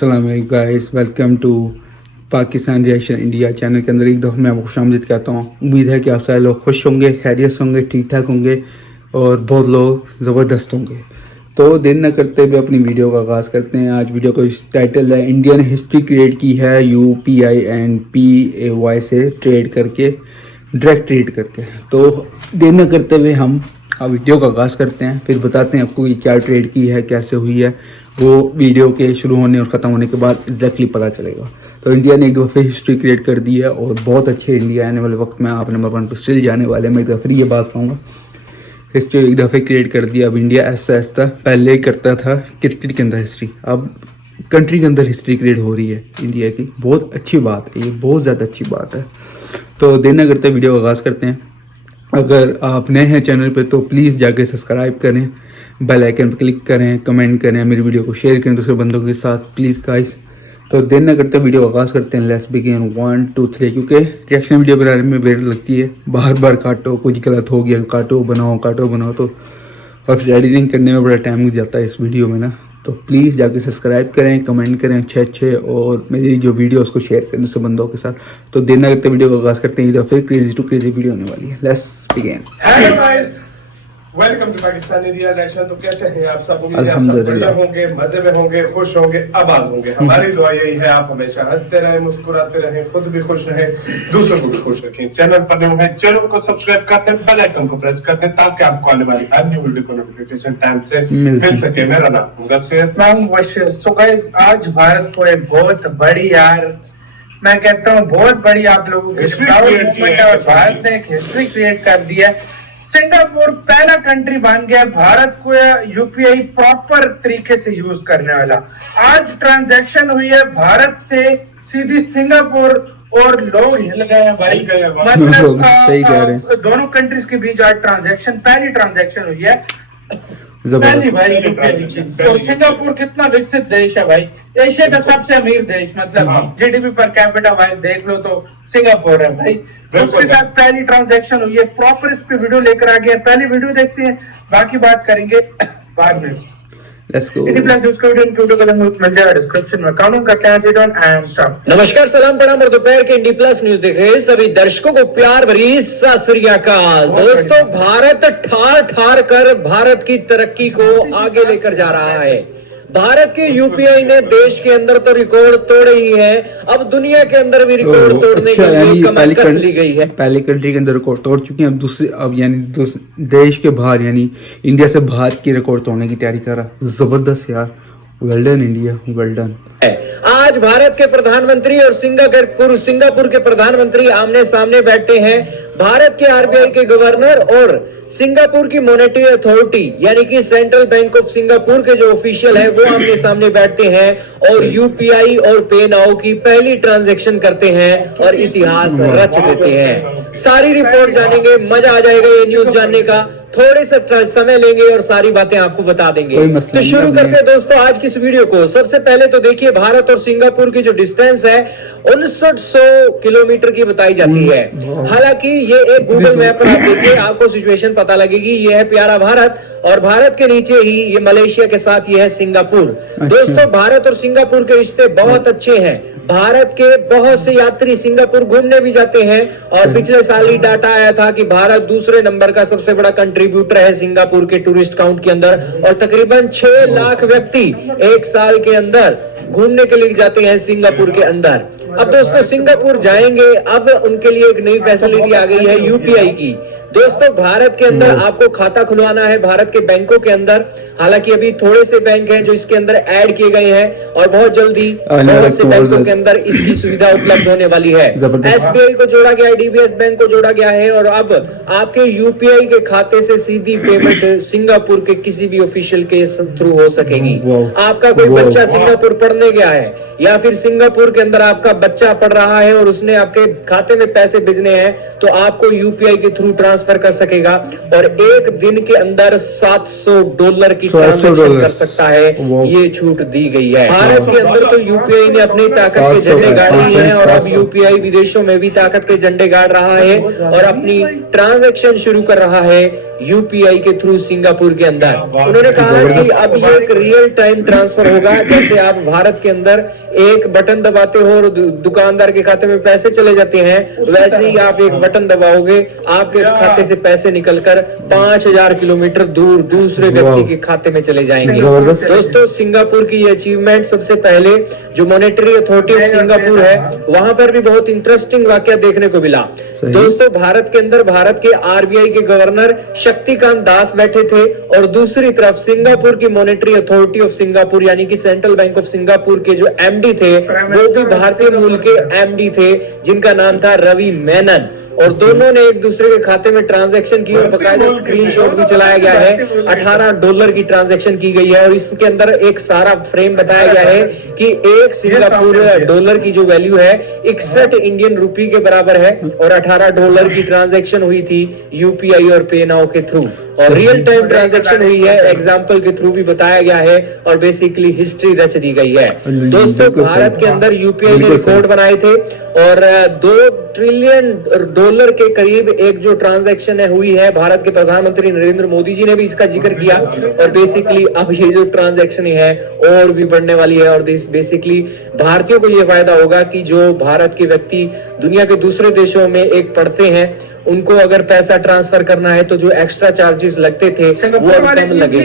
अस्सलाम वालेकुम guys, welcome to Pakistan reaction India channel के अंदर एक दफ़ा मैं आपको खुशामदीद कहता हूँ। उम्मीद है कि आप सारे लोग खुश होंगे, खैरियत होंगे, ठीक ठाक होंगे और बहुत लोग ज़बरदस्त होंगे। तो देर न करते हुए अपनी वीडियो का आगाज़ करते हैं। आज वीडियो का टाइटल है इंडिया ने हिस्ट्री क्रिएट की है UPINPAY से ट्रेड करके, डायरेक्ट ट्रेड करके। तो देर न करते हुए हम वीडियो का आगाज़ करते हैं, फिर बताते हैं आपको ये क्या ट्रेड की है, कैसे हुई है, वो वीडियो के शुरू होने और ख़त्म होने के बाद एग्जैक्टली पता चलेगा। तो इंडिया ने एक दफ़े हिस्ट्री क्रिएट कर दी है और बहुत अच्छे इंडिया आने वाले वक्त में आप नंबर 1 पर स्टिल जाने वाले। मैं एक दफ़े ये बात कहूँगा, हिस्ट्री एक दफ़े क्रिएट कर दिया। अब इंडिया ऐसा ऐसा पहले करता था क्रिकेट के अंदर हिस्ट्री, अब कंट्री के अंदर हिस्ट्री क्रिएट हो रही है इंडिया की। बहुत अच्छी बात है, ये बहुत ज़्यादा अच्छी बात है। तो देर न करते वीडियो का आगाज़ करते हैं। अगर आप नए हैं चैनल पे तो प्लीज़ जाके सब्सक्राइब करें, बेल आइकन पर क्लिक करें, कमेंट करें, मेरी वीडियो को शेयर करें दूसरे बंदों के साथ प्लीज़ गाइस। तो देर न करते वीडियो का आगाज़ करते हैं। Let's begin 1 2 3। क्योंकि रिएक्शन वीडियो बनाने में देर लगती है, बार बार काटो, कुछ गलत हो गया काटो बनाओ तो और फिर एडिटिंग करने में बड़ा टाइम लग जाता है इस वीडियो में ना। तो प्लीज़ जाके सब्सक्राइब करें, कमेंट करें अच्छे और मेरी जो वीडियो उसको शेयर करें दूसरे बंदों के साथ। तो देर न करते वीडियो का आगाज़ करते हैं। फिर क्रेजी टू क्रेजी वीडियो होने वाली है। Let's begin. Hello guys, welcome to Pakistani reaction. तो कैसे हैं आप सब? उम्मीद है आप सब बढ़िया होंगे, मजे में होंगे, खुश होंगे, आबाद होंगे। हमारी दुआ यही है आप हमेशा हंसते रहें, मुस्कुराते रहें, खुद भी खुश रहें, दूसरों को भी खुश रखें। चैनल पर नए हैं, चैनल को सब्सक्राइब करते हैं, बेल आइकन को प्रेस करते हैं ताकि आपको आने वाली हर न्यू वीडियो को नोटिफिकेशन टाइम से मिल सके। मेरा नाम होगा सेहतमंद। सो गाइस, आज भारत को एक बहुत बड़ी, यार मैं कहता हूँ बहुत बड़ी आप लोगों की भारत ने एक हिस्ट्री क्रिएट कर दी है। सिंगापुर पहला कंट्री बन गया भारत को यूपीआई प्रॉपर तरीके से यूज करने वाला। आज ट्रांजैक्शन हुई है भारत से सीधी सिंगापुर और लोग हिल गए हैं भाई। मतलब सही कह रहे हैं। दोनों कंट्रीज के बीच आज पहली ट्रांजैक्शन हुई है पहली भाई। तो सिंगापुर कितना विकसित देश है भाई, एशिया का सबसे अमीर देश, मतलब जीडीपी पर कैपिटा वाइज देख लो तो सिंगापुर है भाई। उसके साथ पहली ट्रांजैक्शन हुई है, प्रॉपर इस पे वीडियो लेकर आ गया। पहली वीडियो देखते हैं, बाकी बात करेंगे बाद में। नमस्कार, सलाम, प्रणाम और दोपहर के इंडी प्लस न्यूज देख रहे हैं सभी दर्शकों को प्यार भरी सत श्री अकाल। दोस्तों, भारत ठार ठार कर भारत की तरक्की को आगे लेकर जा रहा है। भारत के यूपीआई ने देश के अंदर तो रिकॉर्ड तोड़े ही है, अब दुनिया के अंदर भी रिकॉर्ड तोड़ने के लिए कमर कस ली गई है। पहले कंट्री के अंदर रिकॉर्ड तोड़ चुके हैं, अब यानी देश के बाहर यानी इंडिया से बाहर की रिकॉर्ड तोड़ने की तैयारी कर रहा। जबरदस्त यार, well done India, well done. आज भारत के प्रधानमंत्री और सिंगापुर के प्रधानमंत्री आमने सामने बैठते हैं। भारत के आरबीआई के गवर्नर और सिंगापुर की मॉनेटरी अथॉरिटी यानी कि सेंट्रल बैंक ऑफ सिंगापुर के जो ऑफिशियल है वो आमने सामने बैठते हैं और यूपीआई और पे नाउ की पहली ट्रांजैक्शन करते हैं और इतिहास रच देते हैं। सारी रिपोर्ट जानेंगे, मजा आ जाएगा ये न्यूज जानने का। थोड़े से समय लेंगे और सारी बातें आपको बता देंगे। तो शुरू करते हैं दोस्तों आज की इस वीडियो को। सबसे पहले तो देखिए, भारत और सिंगापुर की जो डिस्टेंस है 5900 किलोमीटर की बताई जाती है। हालांकि ये एक गूगल मैप पर आप देखिए, आपको सिचुएशन पता लगेगी। ये है प्यारा भारत और भारत के नीचे ही ये मलेशिया के साथ ये है सिंगापुर। दोस्तों, भारत और सिंगापुर के रिश्ते बहुत अच्छे हैं। भारत के बहुत से यात्री सिंगापुर घूमने भी जाते हैं और पिछले साल ही डाटा आया था कि भारत दूसरे नंबर का सबसे बड़ा कंट्रीब्यूटर है सिंगापुर के टूरिस्ट काउंट के अंदर और तकरीबन 6 लाख व्यक्ति एक साल के अंदर घूमने के लिए जाते हैं सिंगापुर के अंदर। अब दोस्तों, सिंगापुर जाएंगे, अब उनके लिए एक नई फैसिलिटी आ गई है यूपीआई की। दोस्तों, भारत के अंदर आपको खाता खुलवाना है भारत के बैंकों के अंदर। हालांकि अभी थोड़े से बैंक हैं जो इसके अंदर ऐड किए गए हैं और बहुत जल्दी बहुत से बैंकों के अंदर इसकी सुविधा उपलब्ध होने वाली है। एसबीआई को जोड़ा गया है, डीबीएस बैंक को जोड़ा गया है और अब आपके यूपीआई के खाते से सीधी पेमेंट सिंगापुर के किसी भी ऑफिशियल के थ्रू हो सकेगी। आपका कोई बच्चा सिंगापुर पढ़ने गया है या फिर सिंगापुर के अंदर आपका बच्चा पढ़ रहा है और उसने आपके खाते में पैसे भेजने हैं तो आपको यूपीआई के थ्रू ट्रांसफर कर सकेगा और एक दिन के अंदर $700 की ट्रांजैक्शन कर सकता है। ये छूट दी गई है। भारत के अंदर तो यूपीआई ने अपनी ताकत के झंडे गाड़े हैं और अब यूपीआई विदेशों में भी ताकत के झंडे गाड़ रहा है और अपनी ट्रांजैक्शन शुरू कर रहा है यूपीआई के थ्रू सिंगापुर के अंदर। उन्होंने कहा कि अब ये एक रियल टाइम ट्रांसफर होगा, जैसे आप भारत के अंदर एक बटन दबाते हो और दुकानदार के खाते में पैसे चले जाते हैं, वैसे ही आप एक बटन दबाओगे, आपके खाते से पैसे निकलकर 5000 किलोमीटर दूर दूसरे व्यक्ति के खाते में चले जाएंगे। दोस्तों, सिंगापुर की ये अचीवमेंट सबसे पहले जो मॉनेटरी अथॉरिटी ऑफ सिंगापुर है वहां पर भी बहुत इंटरेस्टिंग वाकया देखने को मिला। दोस्तों, भारत के अंदर भारत के आरबीआई के गवर्नर शक्तिकांत दास बैठे थे और दूसरी तरफ सिंगापुर की मॉनेटरी अथॉरिटी ऑफ सिंगापुर यानी कि सेंट्रल बैंक ऑफ सिंगापुर के जो एमडी थे वो भी भारतीय मूल के एमडी थे जिनका नाम था रवि मेनन। और दोनों ने एक दूसरे के खाते में ट्रांजैक्शन की और बकायदा स्क्रीनशॉट भी चलाया गया है। $18 की ट्रांजैक्शन की गई है और इसके अंदर एक सारा फ्रेम बताया गया है कि एक सिंगापुर डॉलर की जो वैल्यू है 61 इंडियन रुपी के बराबर है और $18 की ट्रांजैक्शन हुई थी यूपीआई और पे नाउ के थ्रू और रियल टाइम ट्रांजैक्शन हुई है, एग्जाम्पल के थ्रू भी बताया गया है और बेसिकली हिस्ट्री रच दी गई है। दोस्तों, भारत के अंदर यूपीआई ने रिकॉर्ड बनाए थे और $2 ट्रिलियन के करीब एक जो ट्रांजैक्शन हुई है। भारत के प्रधानमंत्री नरेंद्र मोदी जी ने भी इसका जिक्र किया और बेसिकली अब ये जो ट्रांजैक्शन है और भी बढ़ने वाली है और बेसिकली भारतीयों को ये फायदा होगा कि जो भारत के व्यक्ति दुनिया के दूसरे देशों में एक पढ़ते हैं उनको अगर पैसा ट्रांसफर करना है तो जो एक्स्ट्रा चार्जेस लगते थे वो अब कम लगेंगे।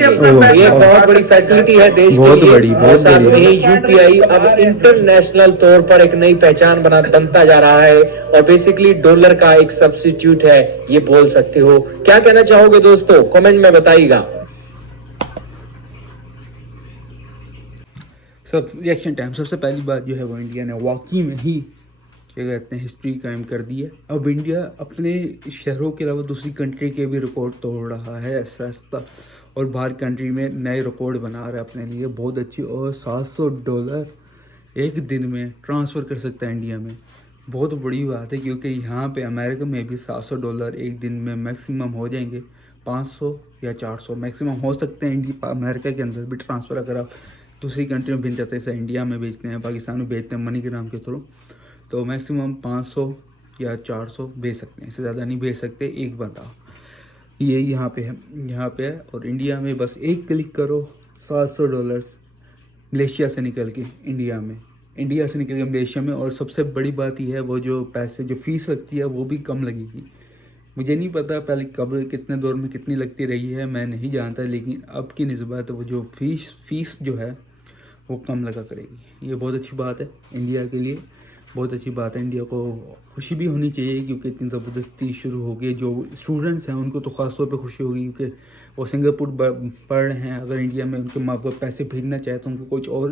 ये बहुत बड़ी फैसिलिटी है देश के लिए और साथ में ही यूपीआई अब इंटरनेशनल तौर पर एक नई पहचान बनता जा रहा है और बेसिकली डॉलर का एक सब्स्टिट्यूट है, ये बोल सकते हो। क्या कहना चाहोगे दोस्तों, कमेंट में बताइएगा। सब रिएक्शन टाइम। सबसे पहली बात जो है वो इंडिया ने वाकई में ही क्या कहते हैं हिस्ट्री कायम कर दी है। अब इंडिया अपने शहरों के अलावा दूसरी कंट्री के भी रिकॉर्ड तोड़ रहा है सस्ता और बाहर कंट्री में नए रिकॉर्ड बना रहा है अपने लिए, बहुत अच्छी। और $700 एक दिन में ट्रांसफ़र कर सकता है इंडिया में, बहुत बड़ी बात है क्योंकि यहाँ पे अमेरिका में भी $700 एक दिन में मैक्सिमम हो जाएंगे। 500 या 400 मैक्सिमम हो सकते हैं इंडिया अमेरिका के अंदर भी ट्रांसफ़र अगर आप दूसरी कंट्री में भेज जाते हैं, जैसे इंडिया में भेजते हैं, पाकिस्तान में भेजते हैं मनी के नाम के थ्रू, तो मैक्सिमम 500 या 400 भेज सकते हैं, इससे ज़्यादा नहीं भेज सकते एक बंदा। ये यहाँ पे है और इंडिया में बस एक क्लिक करो $700 मलेशिया से निकल के इंडिया से निकल के मलेशिया में। और सबसे बड़ी बात यह है वो जो पैसे जो फ़ीस लगती है वो भी कम लगेगी। मुझे नहीं पता पहले कब कितने दौर में कितनी लगती रही है, मैं नहीं जानता, लेकिन अब की निस्बत वो जो फीस जो है वो कम लगा करेगी। ये बहुत अच्छी बात है इंडिया के लिए, बहुत अच्छी बात है। इंडिया को खुशी भी होनी चाहिए क्योंकि इतनी ज़बरदस्ती शुरू हो गई। जो स्टूडेंट्स हैं उनको तो ख़ास तौर पे खुशी होगी क्योंकि वो सिंगापुर पढ़ रहे हैं। अगर इंडिया में उनके माँ बाप पैसे भेजना चाहे तो उनको कुछ और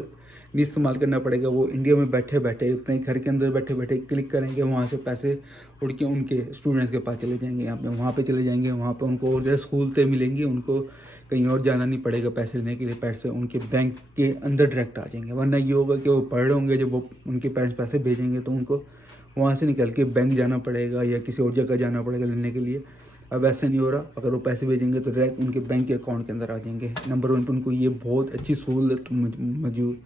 नहीं इस्तेमाल करना पड़ेगा, वो इंडिया में बैठे बैठे अपने घर के अंदर बैठे बैठे क्लिक करेंगे, वहाँ से पैसे उड़ के उनके स्टूडेंट्स के पास चले जाएंगे, यहाँ पे वहाँ पे चले जाएंगे, वहाँ पे उनको और सहूलतें मिलेंगी, उनको कहीं और जाना नहीं पड़ेगा पैसे लेने के लिए, पैसे उनके बैंक के अंदर डायरेक्ट आ जाएंगे। वरना ये होगा कि वो पढ़ रहे होंगे, जब वो उनके पेरेंट्स पैसे भेजेंगे तो उनको वहाँ से निकल के बैंक जाना पड़ेगा या किसी और जगह जाना पड़ेगा लेने के लिए। अब ऐसा नहीं हो रहा, अगर वो पैसे भेजेंगे तो डायरेक्ट उनके बैंक के अकाउंट के अंदर आ जाएंगे। नंबर 1 पर उनको ये बहुत अच्छी सहूलत मौजूद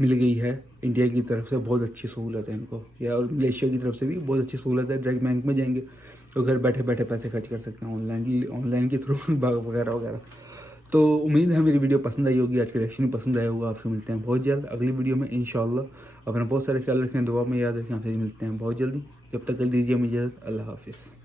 मिल गई है इंडिया की तरफ से, बहुत अच्छी सहूलत है इनको, या और मलेशिया की तरफ से भी बहुत अच्छी सहूलत है। डायरेक्ट बैंक में जाएंगे तो घर बैठे बैठे पैसे खर्च कर सकते हैं ऑनलाइन के थ्रू वगैरह वगैरह। तो उम्मीद है मेरी वीडियो पसंद आई होगी, आज का रिएक्शन भी पसंद आया होगा। आपसे मिलते हैं बहुत जल्द अगली वीडियो में इंशाल्लाह। अपना बहुत सारे ख्याल रखें, दुआ में याद रखें। आपसे मिलते हैं बहुत जल्दी, जब तक कर दीजिए मुझे इजाज़त। अल्लाह हाफिज़।